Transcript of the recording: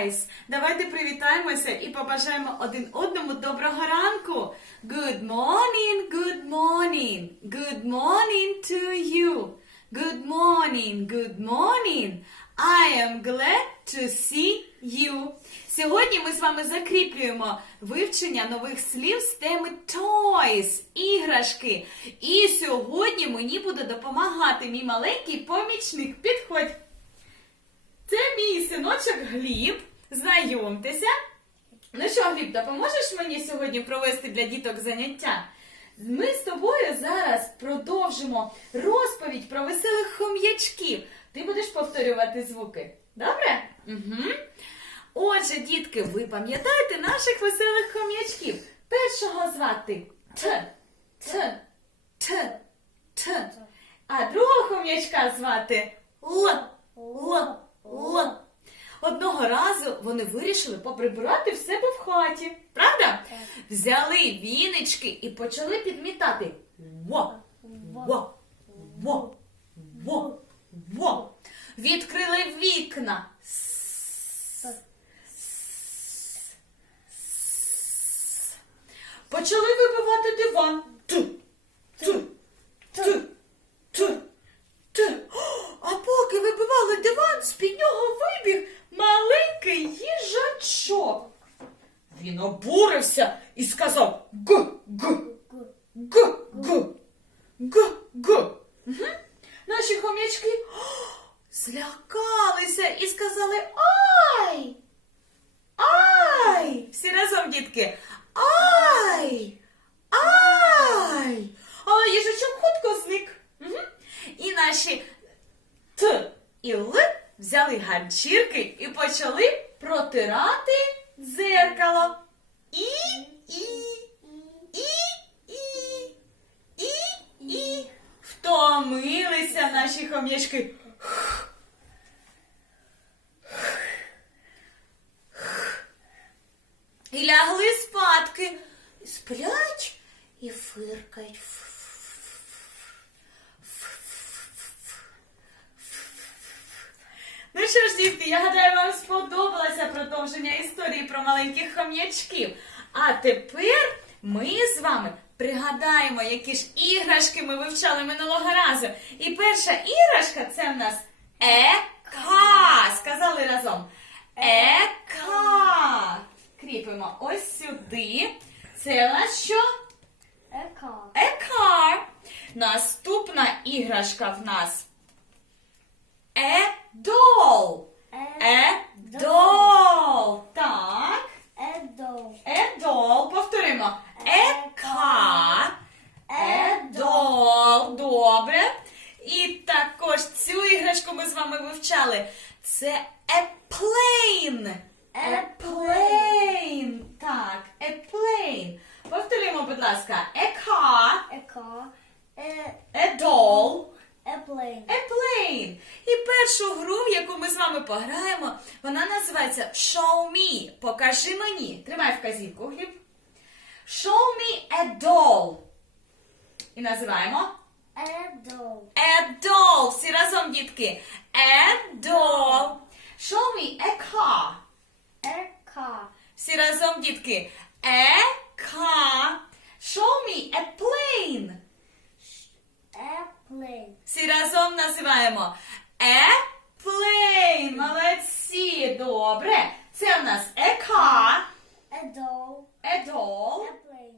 Toys! Давайте привітаємося і побажаємо один одному доброго ранку. Good morning, good morning, good morning to you. Good morning, good morning. I am glad to see you. Сьогодні ми з вами закріплюємо вивчення нових слів з теми toys, іграшки. І сьогодні мені буде допомагати мій маленький помічник. Підходь. Це мій синочок Гліб. Знайомтеся. Ну що, Гліб, допоможеш мені сьогодні провести для діток заняття? Ми з тобою зараз продовжимо розповідь про веселих хом'ячків. Ти будеш повторювати звуки. Добре? Угу. Отже, дітки, ви пам'ятаєте наших веселих хом'ячків? Першого звати Т, Т, Т, Т. А другого хом'ячка звати Л, Л, Л. Одного разу вони вирішили поприбирати в себе в хаті. Правда? Взяли вінички і почали підмітати. Во, во, во, во, во. Відкрили вікна. Почали вибивати диван. Ту, ту, ту, ту, ту. О, А поки вибивали диван, з-під нього вибіг маленький їжачок. Він обурився і сказав г г г г г г Угу. Наші хом'ячки злякалися і сказали Ай! Ай! Всі разом, дітки. Ай! Ай! Але їжачок хутко зник. І наші Т і Л взяли ганчірки і почали протирати дзеркало. І, і, і, і, і, і. Втомилися наші хом'ячки. І лягли спадки. І Сплять і фиркають. Дітки, я гадаю, вам сподобалося продовження історії про маленьких хом'ячків. А тепер ми з вами пригадаємо, які ж іграшки ми вивчали минулого разу. І перша іграшка це в нас ека. Сказали разом. Ека. Кріпимо ось сюди. Це у нас що? Еко. Ека. Наступна іграшка в нас. Едол. Едол. Так. Едо. Едол. Повторимо. Ека. Едол. Добре. І також цю іграшку ми з вами вивчали. Це еплейн. Еплейн. Так, еплейн. Повторюємо, будь ласка. Ека. Еко. Е. Едол. Еплейн. Еплейн. І першу гру, в яку ми з вами пограємо, вона називається Show me. Покажи мені. Тримай вказівку, Гліб. Show me a doll. І називаємо Едо. a doll. Всі разом, дітки. A doll. Show me a car. Ека. Всі разом, дітки. A car. Show me a plane. Еплейн. Всі разом називаємо airplane. Молодці, добре. Це у нас a car, Едо. a doll, Еплейн.